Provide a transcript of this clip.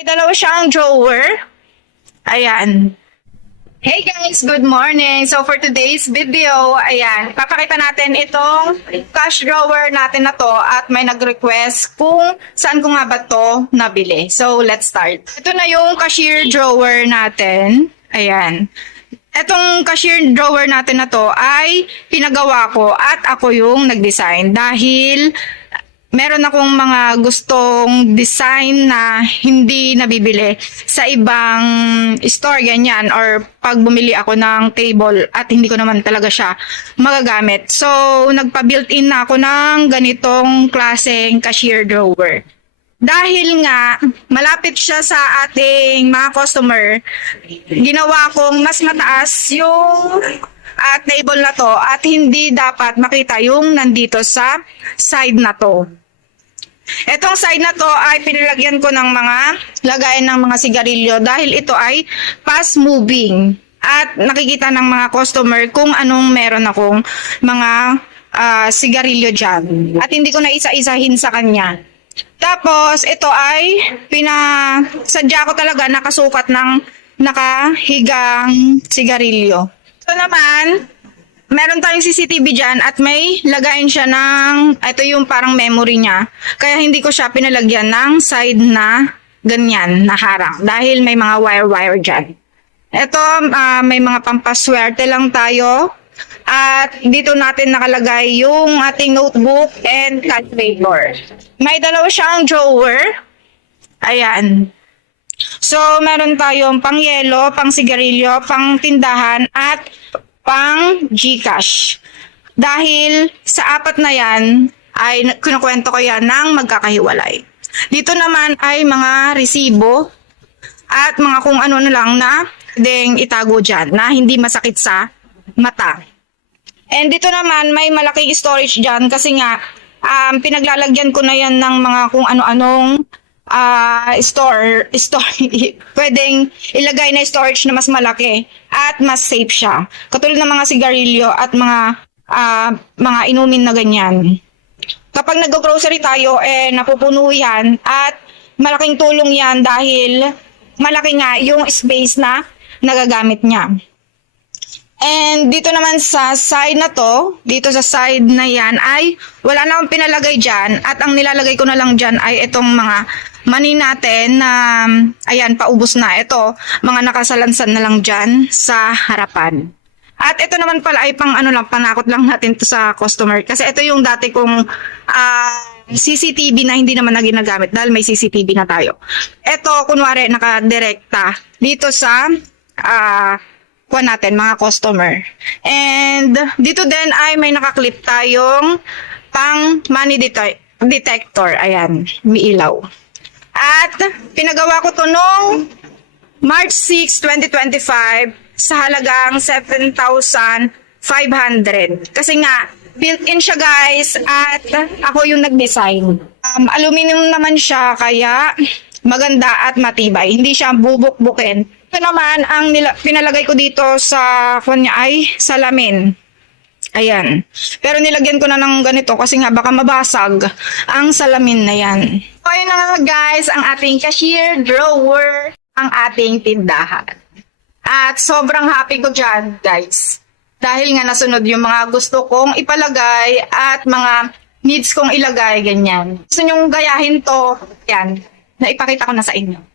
May dalawa siyang drawer. Ayan. Hey guys, good morning. So for today's video, ayan, papakita natin itong cash drawer natin na to at may nag-request kung saan ko nga ba to nabili. So let's start. Ito na yung cashier drawer natin. Ayan. Etong cashier drawer natin na to ay pinagawa ko at ako yung nag-design dahil meron akong mga gustong design na hindi nabibili sa ibang store ganyan or pag bumili ako ng table at hindi ko naman talaga siya magagamit. So, nagpa-built-in na ako ng ganitong klaseng cashier drawer. Dahil nga, malapit siya sa ating mga customer, ginawa kong mas mataas yung at table na to at hindi dapat makita yung nandito sa side na to. Etong side na to ay pinilagyan ko ng mga lagayan ng mga sigarilyo dahil ito ay fast moving at nakikita ng mga customer kung anong meron akong mga ah, sigarilyo dyan. At hindi ko na isa-isahin sa kanya. Tapos ito ay pinasadya ko talaga nakasukat ng nakahigang sigarilyo. Ito naman, meron tayong CCTV dyan at may lagayin siya ng, ito yung parang memory niya. Kaya hindi ko siya pinalagyan ng side na ganyan, na harang. Dahil may mga wire-wire dyan. Ito, ah, may mga pampaswerte lang tayo. At dito natin nakalagay yung ating notebook and calculator. May dalawa siyang drawer. Ayan. So, meron tayong pang yelo, pang sigarilyo, pang tindahan, at pang Gcash. Dahil sa apat na yan, ay kinukwento ko yan ng magkakahiwalay. Dito naman ay mga resibo at mga kung ano na lang na pwedeng itago dyan na hindi masakit sa mata. And dito naman may malaking storage dyan kasi nga um, pinaglalagyan ko na yan ng mga kung ano-anong ah, store, store, pwedeng ilagay na storage na mas malaki at mas safe siya. Katulad ng mga sigarilyo at mga ah, mga inumin na ganyan. Kapag nag-grocery tayo, eh, napupuno yan at malaking tulong yan dahil malaki nga yung space na nagagamit niya. And dito naman sa side na to, dito sa side na yan ay wala na akong pinalagay dyan at ang nilalagay ko na lang dyan ay itong mga money natin na ayan, paubos na. Ito, mga nakasalansan na lang dyan sa harapan. At ito naman pala ay pang ano lang, panakot lang natin to sa customer. Kasi ito yung dati kong ah, CCTV na hindi naman na ginagamit dahil may CCTV na tayo. Ito, kunwari, nakadirekta dito sa ah, kuha natin, mga customer. And dito din ay may nakaklip tayong pang money dete- detector. Ayan, may ilaw. At pinagawa ko to nung March 6, 2025 sa halagang 7,500. Kasi nga, built-in siya guys at ako yung nag-design. Um, aluminum naman siya kaya maganda at matibay. Hindi siya bubuk-bukin. Ito naman, ang nila- pinalagay ko dito sa kanya ay salamin. Ayan. Pero nilagyan ko na ng ganito kasi nga baka mabasag ang salamin na yan. So, ayun na nga guys, ang ating cashier drawer, ang ating tindahan. At sobrang happy ko dyan, guys. Dahil nga nasunod yung mga gusto kong ipalagay at mga needs kong ilagay, ganyan. Gusto nyong gayahin to, yan, na ipakita ko na sa inyo.